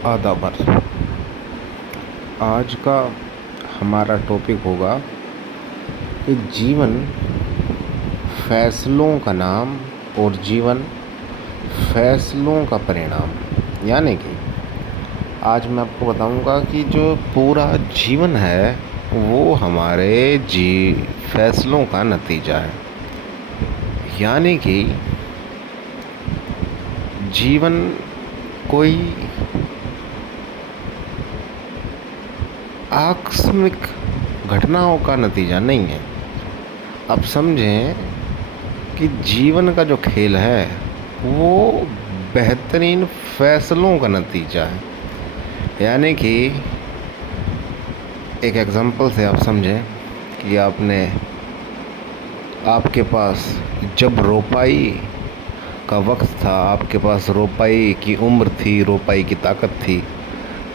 आदाबर। आज का हमारा टॉपिक होगा कि जीवन फैसलों का नाम और जीवन फैसलों का परिणाम। यानी कि आज मैं आपको बताऊंगा कि जो पूरा जीवन है वो हमारे फैसलों का नतीजा है। यानी कि जीवन कोई आकस्मिक घटनाओं का नतीजा नहीं है। अब समझें कि जीवन का जो खेल है वो बेहतरीन फैसलों का नतीजा है। यानी कि एक एग्ज़ाम्पल से आप समझें कि आपके पास जब रोपाई का वक्त था, आपके पास रोपाई की उम्र थी, रोपाई की ताकत थी,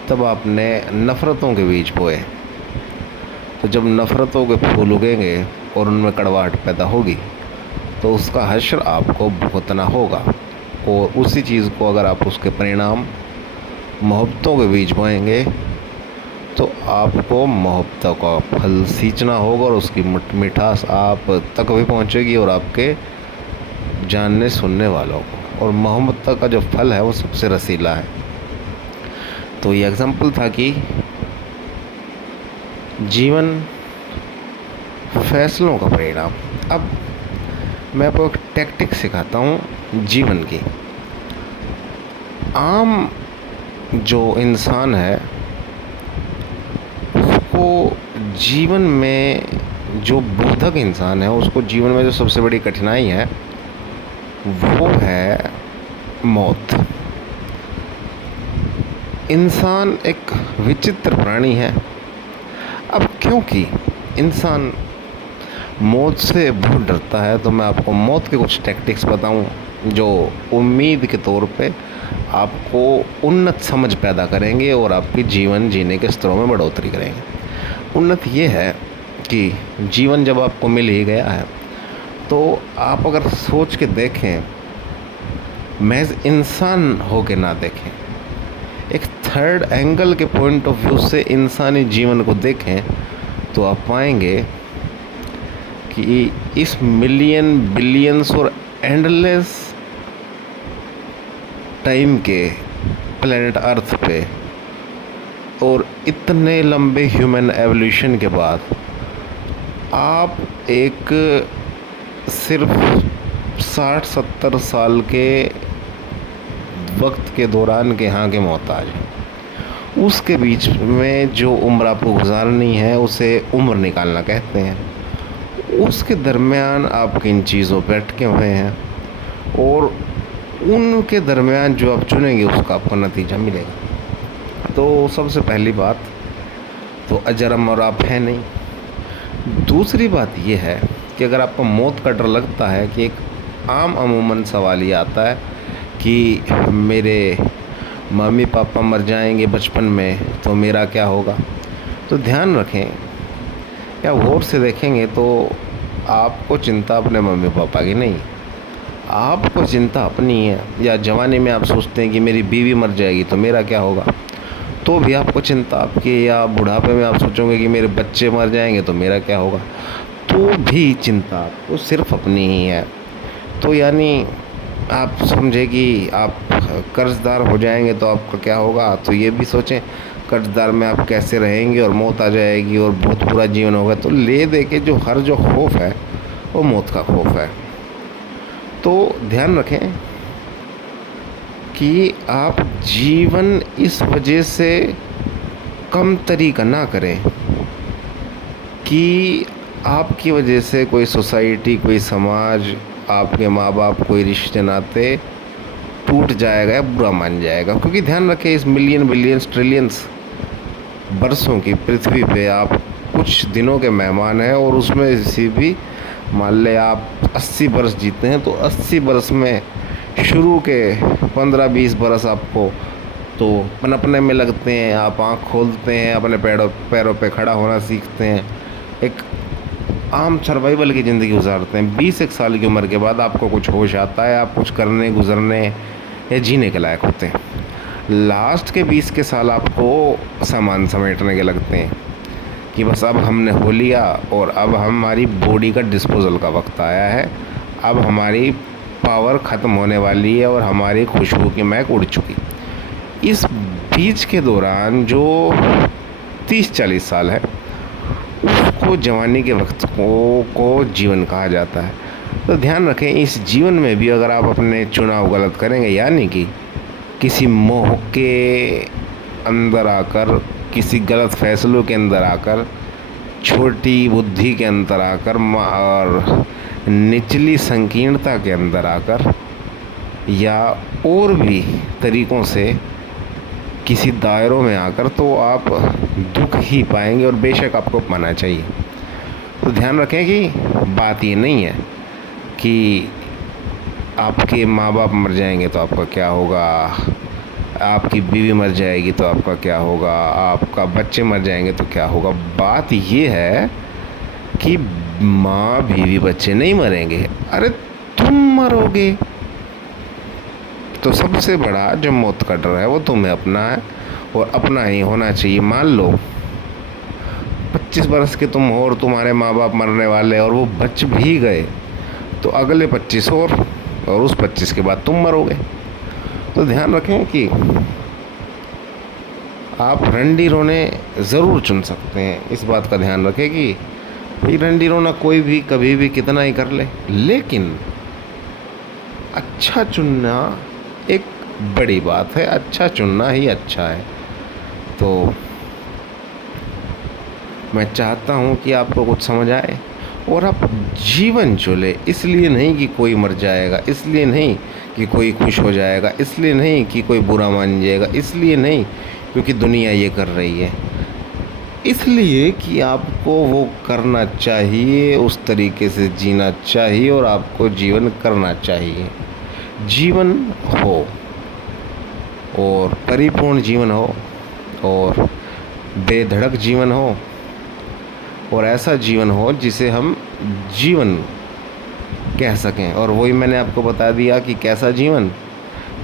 तब आपने नफ़रतों के बीज बोए। तो जब नफ़रतों के फूल उगेंगे और उनमें कड़वाहट पैदा होगी तो उसका हश्र आपको भुगतना होगा। और उसी चीज़ को अगर आप उसके परिणाम मोहब्बतों के बीज बोएंगे तो आपको मोहब्बतों का फल सींचना होगा और उसकी मिठास आप तक भी पहुंचेगी और आपके जानने सुनने वालों को। और मोहब्बत का जो फल है वो सबसे रसीला है। तो ये एग्जाम्पल था कि जीवन फैसलों का परिणाम। अब मैं आपको एक टैक्टिक सिखाता हूँ जीवन की। आम जो इंसान है उसको जीवन में, जो बोधक इंसान है उसको जीवन में जो सबसे बड़ी कठिनाई है वो है मौत। इंसान एक विचित्र प्राणी है। अब क्योंकि इंसान मौत से बहुत डरता है तो मैं आपको मौत के कुछ टैक्टिक्स बताऊं जो उम्मीद के तौर पे आपको उन्नत समझ पैदा करेंगे और आपके जीवन जीने के स्तरों में बढ़ोतरी करेंगे। उन्नत ये है कि जीवन जब आपको मिल ही गया है तो आप अगर सोच के देखें, महज इंसान हो के ना देखें, एक थर्ड एंगल के पॉइंट ऑफ व्यू से इंसानी जीवन को देखें तो आप पाएंगे कि इस मिलियन बिलियंस और एंडलेस टाइम के प्लेनेट अर्थ पे और इतने लंबे ह्यूमन एवोल्यूशन के बाद आप एक सिर्फ 60-70 साल के वक्त के दौरान के यहाँ के मोहताज हैं। उसके बीच में जो उम्र आपको गुजारनी है उसे उम्र निकालना कहते हैं। उसके दरमियान आप किन चीज़ों पर अटके हुए हैं और उनके दरमियान जो आप चुनेंगे उसका आपको नतीजा मिलेगा। तो सबसे पहली बात तो अजरम और आप हैं नहीं। दूसरी बात यह है कि अगर आपको मौत का डर लगता है कि एक अमूमन सवाल ये आता है कि मेरे मम्मी पापा मर जाएंगे बचपन में तो मेरा क्या होगा, तो ध्यान रखें या गौर से देखेंगे तो आपको चिंता अपने मम्मी पापा की नहीं, आपको चिंता अपनी है। या जवानी में आप सोचते हैं कि मेरी बीवी मर जाएगी तो मेरा क्या होगा, तो भी आपको चिंता आपकी। या बुढ़ापे में आप सोचोगे कि मेरे बच्चे मर जाएंगे तो मेरा क्या होगा, तो भी चिंता आपको सिर्फ अपनी ही है। तो यानी आप समझे कि आप कर्ज़दार हो जाएंगे तो आपका क्या होगा, तो ये भी सोचें कर्ज़दार में आप कैसे रहेंगे और मौत आ जाएगी और बहुत बुरा जीवन होगा। तो ले दे के जो खौफ है वो मौत का खौफ है। तो ध्यान रखें कि आप जीवन इस वजह से कम तरीका ना करें कि आपकी वजह से कोई सोसाइटी, कोई समाज, आपके माँ बाप, कोई रिश्ते नाते टूट जाएगा या बुरा मान जाएगा। क्योंकि ध्यान रखें इस मिलियन बिलियंस ट्रिलियंस बरसों की पृथ्वी पे आप कुछ दिनों के मेहमान हैं और उसमें से भी मान ले आप 80 बरस जीते हैं तो 80 बरस में शुरू के 15-20 बरस आपको तो पनपने में लगते हैं। आप आँख खोलते हैं, अपने पैरों पे खड़ा होना सीखते हैं, एक आम सर्वाइवल की ज़िंदगी गुजारते हैं। 20 साल की उम्र के बाद आपको कुछ होश आता है, आप कुछ करने, गुजरने या जीने के लायक होते हैं। लास्ट के 20 के साल आपको सामान समेटने के लगते हैं कि बस अब हमने हो लिया और अब हमारी बॉडी का डिस्पोजल का वक्त आया है, अब हमारी पावर ख़त्म होने वाली है और हमारी खुशबू की महक उड़ चुकी। इस बीच के दौरान जो 30-40 साल है उसको जवानी के वक्त को जीवन कहा जाता है। तो ध्यान रखें, इस जीवन में भी अगर आप अपने चुनाव गलत करेंगे, यानी कि किसी मोह के अंदर आकर, किसी गलत फैसलों के अंदर आकर, छोटी बुद्धि के अंदर आकर और निचली संकीर्णता के अंदर आकर, या और भी तरीक़ों से किसी दायरों में आकर, तो आप दुख ही पाएंगे और बेशक आपको पाना चाहिए। तो ध्यान रखें कि बात ये नहीं है कि आपके माँ बाप मर जाएंगे तो आपका क्या होगा, आपकी बीवी मर जाएगी तो आपका क्या होगा, आपका बच्चे मर जाएंगे तो क्या होगा। बात ये है कि माँ बीवी बच्चे नहीं मरेंगे, अरे तुम मरोगे। तो सबसे बड़ा जो मौत का डर है वो तुम्हें अपना है और अपना ही होना चाहिए। मान लो 25 बरस के तुम हो और तुम्हारे माँ बाप मरने वाले और वो बच भी गए, तो अगले 25 और उस 25 के बाद तुम मरोगे। तो ध्यान रखें कि आप रंडी रोने ज़रूर चुन सकते हैं। इस बात का ध्यान रखें कि भाई रंडी रोना कोई भी कभी भी कितना ही कर ले, लेकिन अच्छा चुनना एक बड़ी बात है, अच्छा चुनना ही अच्छा है। तो मैं चाहता हूँ कि आपको कुछ समझ आए और आप जीवन चुने, इसलिए नहीं कि कोई मर जाएगा, इसलिए नहीं कि कोई खुश हो जाएगा, इसलिए नहीं कि कोई बुरा मान जाएगा, इसलिए नहीं क्योंकि दुनिया ये कर रही है, इसलिए कि आपको वो करना चाहिए, उस तरीके से जीना चाहिए और आपको जीवन करना चाहिए। जीवन हो और परिपूर्ण जीवन हो और बेधड़क जीवन हो और ऐसा जीवन हो जिसे हम जीवन कह सकें। और वही मैंने आपको बता दिया कि कैसा जीवन,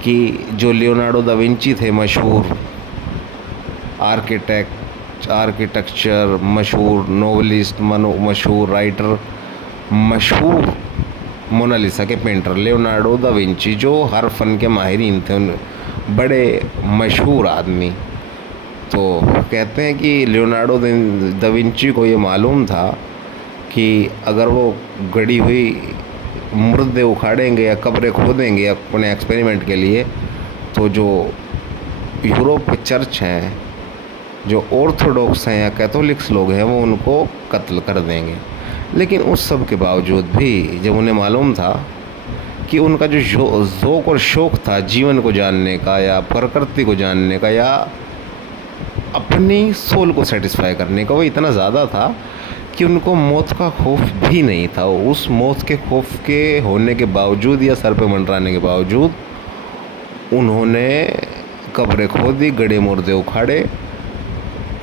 कि जो लियोनार्डो दा विंची थे, मशहूर आर्किटेक्चर, मशहूर नोवेलिस्ट, मशहूर राइटर, मशहूर मोनालिसा के पेंटर लियोनार्डो दा विंची, जो हर फन के माहिरीन थे, उन बड़े मशहूर आदमी। तो कहते हैं कि लियोनार्डो दा विंची को ये मालूम था कि अगर वो गड़ी हुई मुर्दे उखाड़ेंगे या कब्रें खोदेंगे अपने एक्सपेरिमेंट के लिए, तो जो यूरोप के चर्च हैं, जो ऑर्थोडॉक्स हैं या कैथोलिक्स लोग हैं, वो उनको कत्ल कर देंगे। लेकिन उस सब के बावजूद भी जब उन्हें मालूम था कि उनका जो ज़ौक़ और शौक़ था जीवन को जानने का या प्रकृति को जानने का या अपनी सोल को सेटिस्फाई करने का, वो इतना ज़्यादा था कि उनको मौत का खौफ भी नहीं था। उस मौत के खौफ के होने के बावजूद या सर पे मंडराने के बावजूद उन्होंने कब्रें खोदी, गड़े मुर्दे उखाड़े,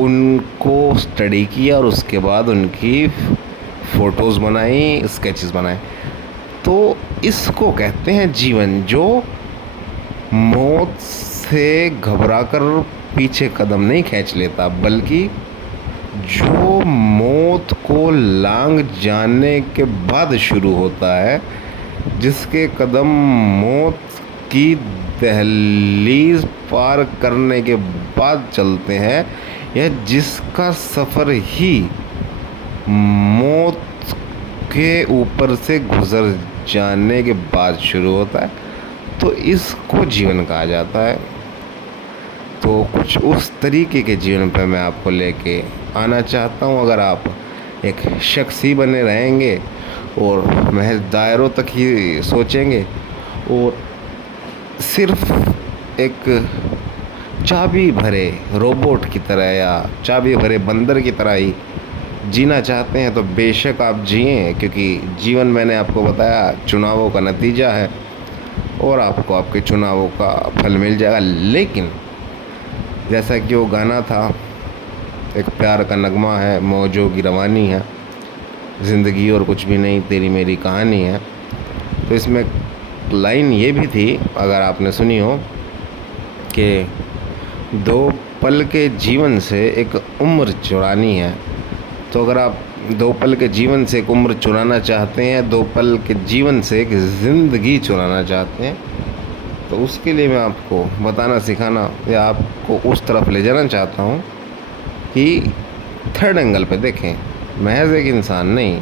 उनको स्टडी किया और उसके बाद उनकी फ़ोटोज़ बनाई, स्केचेस बनाए। तो इसको कहते हैं जीवन, जो मौत से घबराकर पीछे कदम नहीं खींच लेता, बल्कि जो मौत को लांघ जाने के बाद शुरू होता है, जिसके कदम मौत की दहलीज पार करने के बाद चलते हैं, या जिसका सफ़र ही मौत के ऊपर से गुज़र जाने के बाद शुरू होता है, तो इसको जीवन कहा जाता है। तो कुछ उस तरीके के जीवन पर मैं आपको लेके आना चाहता हूँ। अगर आप एक शख्स ही बने रहेंगे और महज दायरों तक ही सोचेंगे और सिर्फ एक चाबी भरे रोबोट की तरह या चाबी भरे बंदर की तरह ही जीना चाहते हैं, तो बेशक आप जिएं, क्योंकि जीवन मैंने आपको बताया चुनावों का नतीजा है और आपको आपके चुनावों का फल मिल जाएगा। लेकिन जैसा कि वो गाना था, एक प्यार का नगमा है, मौजों की रवानी है, ज़िंदगी और कुछ भी नहीं, तेरी मेरी कहानी है। तो इसमें लाइन ये भी थी, अगर आपने सुनी हो, कि दो पल के जीवन से एक उम्र चुरानी है। तो अगर आप 2 पल के जीवन से एक उम्र चुराना चाहते हैं, 2 पल के जीवन से एक ज़िंदगी चुराना चाहते हैं, तो उसके लिए मैं आपको बताना सिखाना या आपको उस तरफ ले जाना चाहता हूँ कि थर्ड एंगल पे देखें। महज एक इंसान नहीं,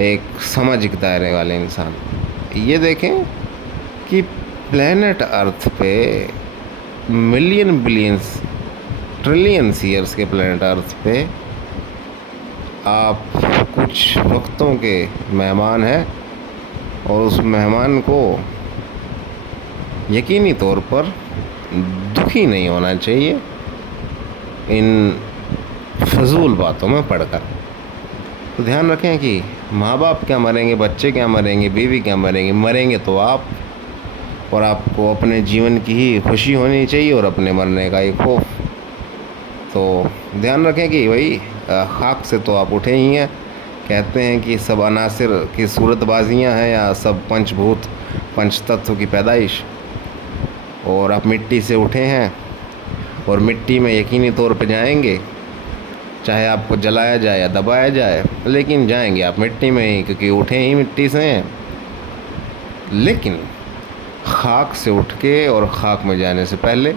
एक सामाजिक दायरे वाले इंसान। ये देखें कि प्लेनेट अर्थ पे मिलियन बिलियंस ट्रिलियंस ईयर्स के प्लेनेट अर्थ पे आप कुछ वक्तों के मेहमान हैं, और उस मेहमान को यकीनी तौर पर दुखी नहीं होना चाहिए इन फजूल बातों में पढ़कर। तो ध्यान रखें कि माँ बाप क्या मरेंगे, बच्चे क्या मरेंगे, बीवी क्या मरेंगे, मरेंगे तो आप, और आपको अपने जीवन की ही खुशी होनी चाहिए और अपने मरने का एक खौफ। तो ध्यान रखें कि भाई खाक से तो आप उठे ही हैं। कहते हैं कि सब अनासिर की सूरतबाजियाँ हैं, या सब पंचभूत पंच तत्व की पैदाइश, और आप मिट्टी से उठे हैं और मिट्टी में यकीनी तौर पे जाएंगे। चाहे आपको जलाया जाए या दबाया जाए, लेकिन जाएंगे आप मिट्टी में ही, क्योंकि उठे ही मिट्टी से हैं। लेकिन खाक से उठ के और खाक में जाने से पहले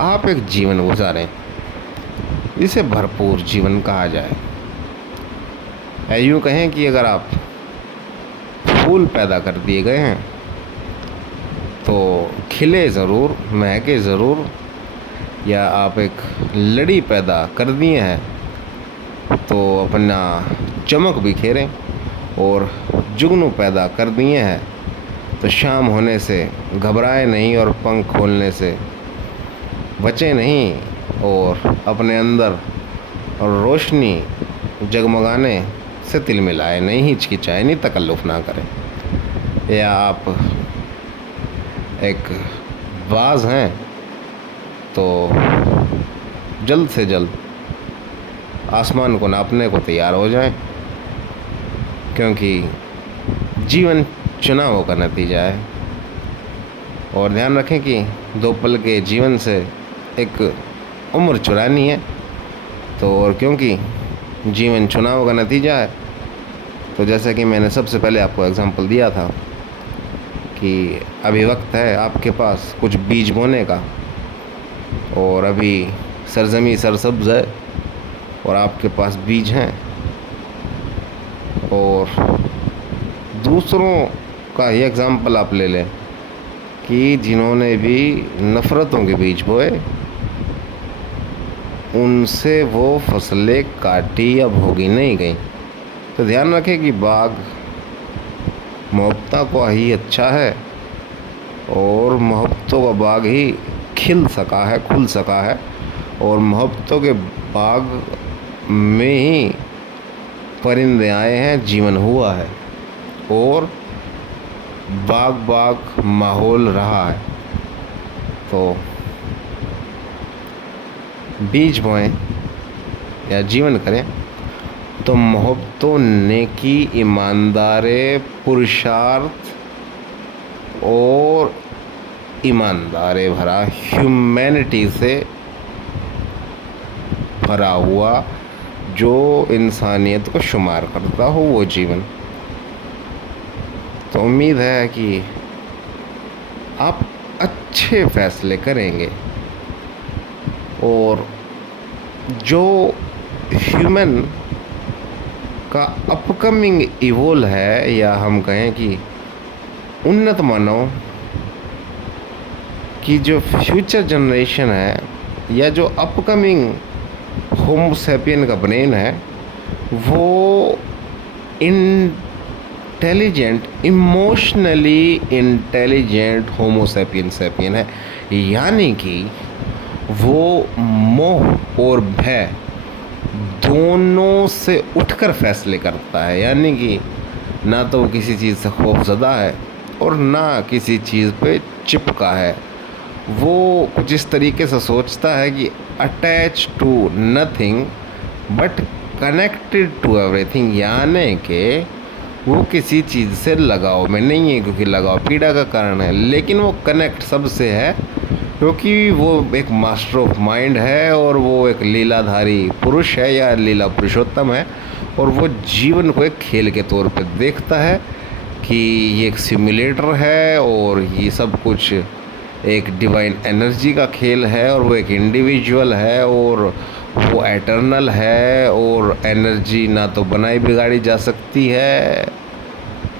आप एक जीवन गुजारें जिसे भरपूर जीवन कहा जाए। यूँ कहें कि अगर आप फूल पैदा कर दिए गए हैं तो खिले ज़रूर, महके ज़रूर, या आप एक लड़ी पैदा कर दिए हैं तो अपना चमक बिखेरें, और जुगनू पैदा कर दिए हैं तो शाम होने से घबराए नहीं और पंख खोलने से बचे नहीं, और अपने अंदर और रोशनी जगमगाने से तिलमिलाए नहीं, हिचकिचाए नहीं, तकल्लुफ़ ना करें। या आप एक बाज़ हैं तो जल्द से जल्द आसमान को नापने को तैयार हो जाएं, क्योंकि जीवन चुनावों का नतीजा है। और ध्यान रखें कि 2 पल के जीवन से एक उम्र चुरानी है। तो और क्योंकि जीवन चुनाव का नतीजा है, तो जैसा कि मैंने सबसे पहले आपको एग्जांपल दिया था कि अभी वक्त है आपके पास कुछ बीज बोने का, और अभी सरज़मी सरसब्ज़ है और आपके पास बीज हैं, और दूसरों का ही एग्ज़ाम्पल आप ले लें कि जिन्होंने भी नफ़रतों के बीज बोए, उनसे वो फसलें काटी या भोगी नहीं गई। तो ध्यान रखें कि बाग मोहब्बतों का ही अच्छा है, और मोहब्बतों का बाग ही खिल सका है, खुल सका है, और मोहब्बतों के बाग में ही परिंदे आए हैं, जीवन हुआ है, और बाग बाग माहौल रहा है। तो बीज बोएं या जीवन करें तो मोहब्बतों, नेकी, ईमानदारी, पुरुषार्थ और ईमानदारी भरा, ह्यूमैनिटी से भरा हुआ, जो इंसानियत को शुमार करता हो वो जीवन। तो उम्मीद है कि आप अच्छे फैसले करेंगे, और जो ह्यूमन का अपकमिंग इवोल है, या हम कहें कि उन्नत मानव की जो फ्यूचर जनरेशन है, या जो अपकमिंग होमो सैपियन का ब्रेन है, वो इंटेलिजेंट, इमोशनली इंटेलिजेंट होमो सैपियन है। यानी कि वो मोह और भय दोनों से उठकर फैसले करता है। यानी कि ना तो वो किसी चीज़ से खौफज़दा है और ना किसी चीज़ पे चिपका है। वो कुछ इस तरीके से सोचता है कि attach to nothing but connected to everything, यानी कि वो किसी चीज़ से लगाव में नहीं है, क्योंकि लगाव पीड़ा का कारण है, लेकिन वो कनेक्ट सबसे है क्योंकि वो एक मास्टर ऑफ माइंड है और वो एक लीलाधारी पुरुष है या लीला पुरुषोत्तम है, और वो जीवन को एक खेल के तौर पे देखता है कि ये एक सिमुलेटर है और ये सब कुछ एक डिवाइन एनर्जी का खेल है, और वो एक इंडिविजुअल है और वो एटर्नल है, और एनर्जी ना तो बनाई बिगाड़ी जा सकती है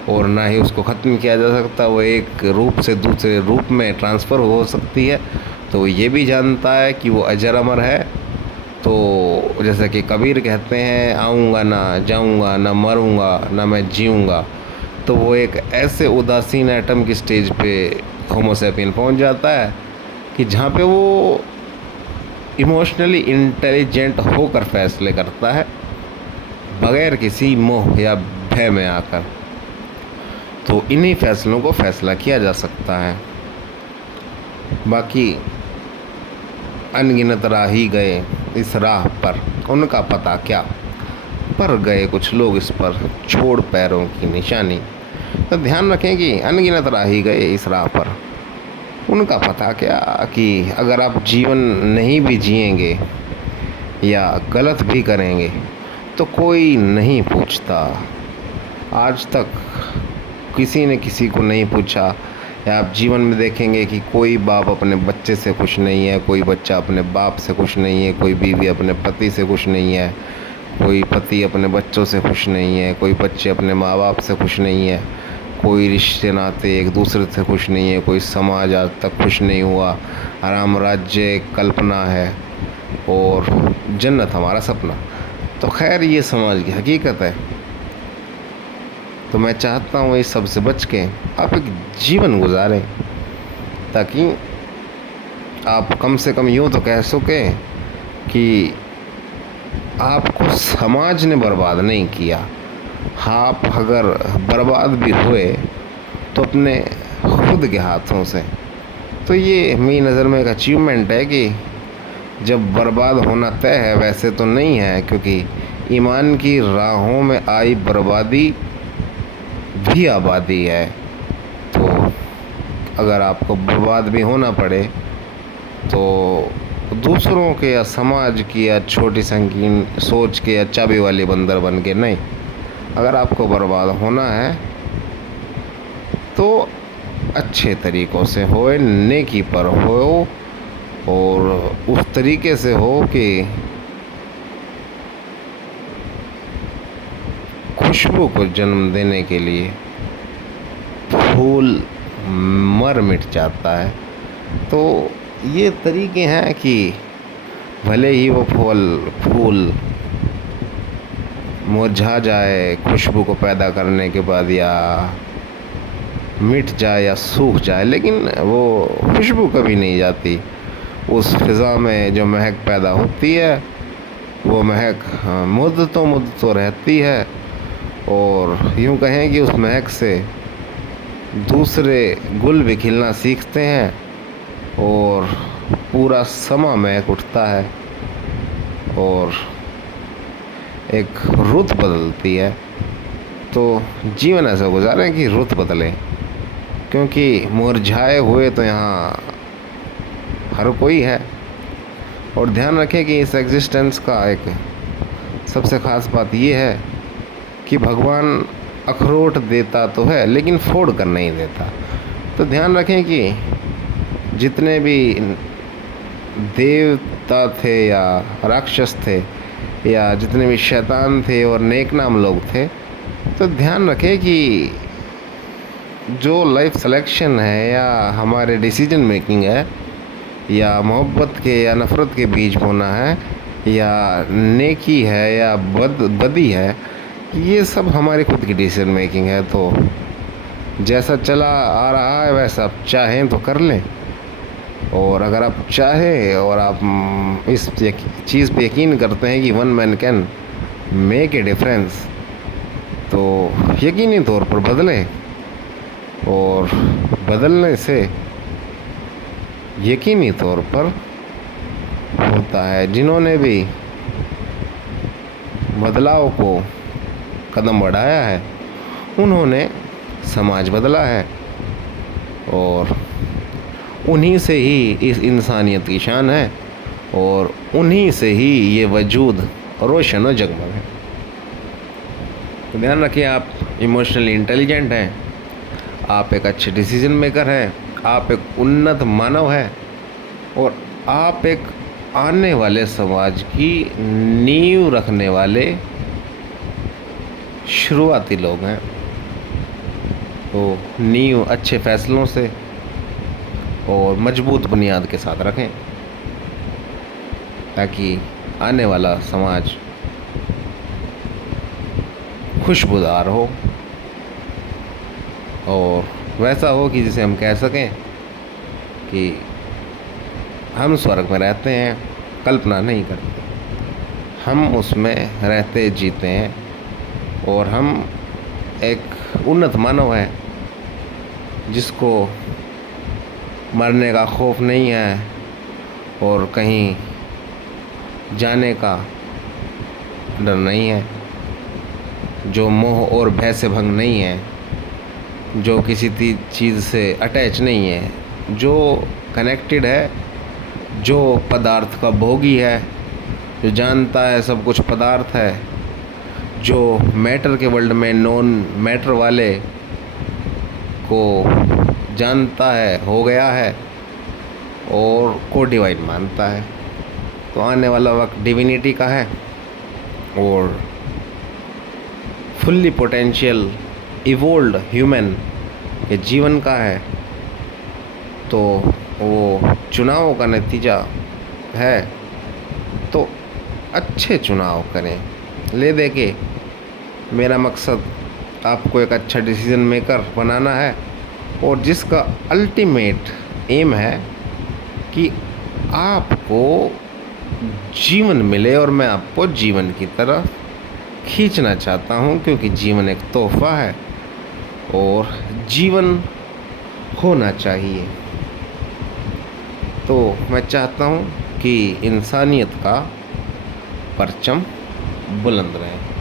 और ना ही उसको ख़त्म किया जा सकता, वो एक रूप से दूसरे रूप में ट्रांसफ़र हो सकती है। तो ये भी जानता है कि वो अजर अमर है। तो जैसे कि कबीर कहते हैं, आऊँगा ना जाऊँगा, ना मरूँगा ना मैं जीऊँगा। तो वो एक ऐसे उदासीन एटम की स्टेज पे होमोसैपियन पहुंच जाता है कि जहाँ पे वो इमोशनली इंटेलिजेंट होकर फैसले करता है, बगैर किसी मोह या भय में आकर। तो इन्हीं फैसलों को फैसला किया जा सकता है। बाकी अनगिनत राही गए इस राह पर, उनका पता क्या, पर गए कुछ लोग इस पर छोड़ पैरों की निशानी। तो ध्यान रखें कि अनगिनत राही गए इस राह पर, उनका पता क्या कि अगर आप जीवन नहीं भी जिएंगे या गलत भी करेंगे तो कोई नहीं पूछता। आज तक किसी ने किसी को नहीं पूछा। या आप जीवन में देखेंगे कि कोई बाप अपने बच्चे से खुश नहीं है, कोई बच्चा अपने बाप से खुश नहीं है, कोई बीवी अपने पति से खुश नहीं है, कोई पति अपने बच्चों से खुश नहीं है, कोई बच्चे अपने माँ बाप से खुश नहीं है, कोई रिश्ते नाते एक दूसरे से खुश नहीं है, कोई समाज आज तक खुश नहीं हुआ। आराम राज्य एक कल्पना है और जन्नत हमारा सपना। तो खैर ये समाज की हकीकत है। तो मैं चाहता हूँ इस सब से बच के आप एक जीवन गुजारें, ताकि आप कम से कम यूँ तो कह सकें कि आपको समाज ने बर्बाद नहीं किया। आप अगर बर्बाद भी हुए तो अपने खुद के हाथों से। तो ये मेरी नज़र में एक अचीवमेंट है कि जब बर्बाद होना तय है, वैसे तो नहीं है, क्योंकि ईमान की राहों में आई बर्बादी भी आबादी है। तो अगर आपको बर्बाद भी होना पड़े तो दूसरों के या समाज की या छोटी संकीर्ण सोच के या चाबी वाली बंदर बन के नहीं। अगर आपको बर्बाद होना है तो अच्छे तरीक़ों से हो, नेकी पर हो, और उस तरीके से हो कि खुशबू को जन्म देने के लिए फूल मर मिट जाता है। तो ये तरीके हैं कि भले ही वो फूल मुरझा जाए खुशबू को पैदा करने के बाद, या मिट जाए या सूख जाए, लेकिन वो खुशबू कभी नहीं जाती। उस फ़िज़ा में जो महक पैदा होती है वो महक मुद्दतों रहती है, और यूँ कहें कि उस महक से दूसरे गुल भी खिलना सीखते हैं और पूरा समा महक उठता है और एक रुत बदलती है। तो जीवन ऐसा गुजारें कि रुत बदले, क्योंकि मुरझाए हुए तो यहाँ हर कोई है। और ध्यान रखें कि इस एग्जिस्टेंस का एक सबसे ख़ास बात ये है कि भगवान अखरोट देता तो है लेकिन फोड़ कर नहीं देता। तो ध्यान रखें कि जितने भी देवता थे या राक्षस थे या जितने भी शैतान थे और नेक नाम लोग थे, तो ध्यान रखें कि जो लाइफ सिलेक्शन है या हमारे डिसीजन मेकिंग है, या मोहब्बत के या नफ़रत के बीज बोना है, या नेकी है या बदी है, ये सब हमारी खुद की डिसीजन मेकिंग है। तो जैसा चला आ रहा है वैसा आप चाहें तो कर लें, और अगर आप चाहें और आप इस चीज़ पे यकीन करते हैं कि one man can make a difference, तो यकीनी तौर पर बदलें। और बदलने से यकीनी तौर पर होता है। जिन्होंने भी बदलाव को कदम बढ़ाया है उन्होंने समाज बदला है और उन्हीं से ही इस इंसानियत की शान है और उन्हीं से ही ये वजूद रोशन और जगमग है। तो ध्यान रखिए, आप इमोशनली इंटेलिजेंट हैं, आप एक अच्छे डिसीजन मेकर हैं, आप एक उन्नत मानव हैं और आप एक आने वाले समाज की नींव रखने वाले शुरुआती लोग हैं। तो नींव अच्छे फैसलों से और मजबूत बुनियाद के साथ रखें ताकि आने वाला समाज खुशबूदार हो और वैसा हो कि जिसे हम कह सकें कि हम स्वर्ग में रहते हैं, कल्पना नहीं करते, हम उसमें रहते जीते हैं और हम एक उन्नत मानव हैं जिसको मरने का खौफ नहीं है और कहीं जाने का डर नहीं है, जो मोह और भय से भंग नहीं है, जो किसी चीज़ से अटैच नहीं है, जो कनेक्टेड है, जो पदार्थ का भोगी है, जो जानता है सब कुछ पदार्थ है, जो मैटर के वर्ल्ड में नॉन मैटर वाले को जानता है, हो गया है और को डिवाइन मानता है। तो आने वाला वक्त डिविनिटी का है और फुल्ली पोटेंशियल इवोल्ड ह्यूमन के जीवन का है। तो वो चुनाव का नतीजा है, तो अच्छे चुनाव करें। ले दे के मेरा मकसद आपको एक अच्छा डिसीजन मेकर बनाना है और जिसका अल्टीमेट एम है कि आपको जीवन मिले और मैं आपको जीवन की तरफ खींचना चाहता हूँ, क्योंकि जीवन एक तोहफा है और जीवन होना चाहिए। तो मैं चाहता हूँ कि इंसानियत का परचम बुलंद रहे।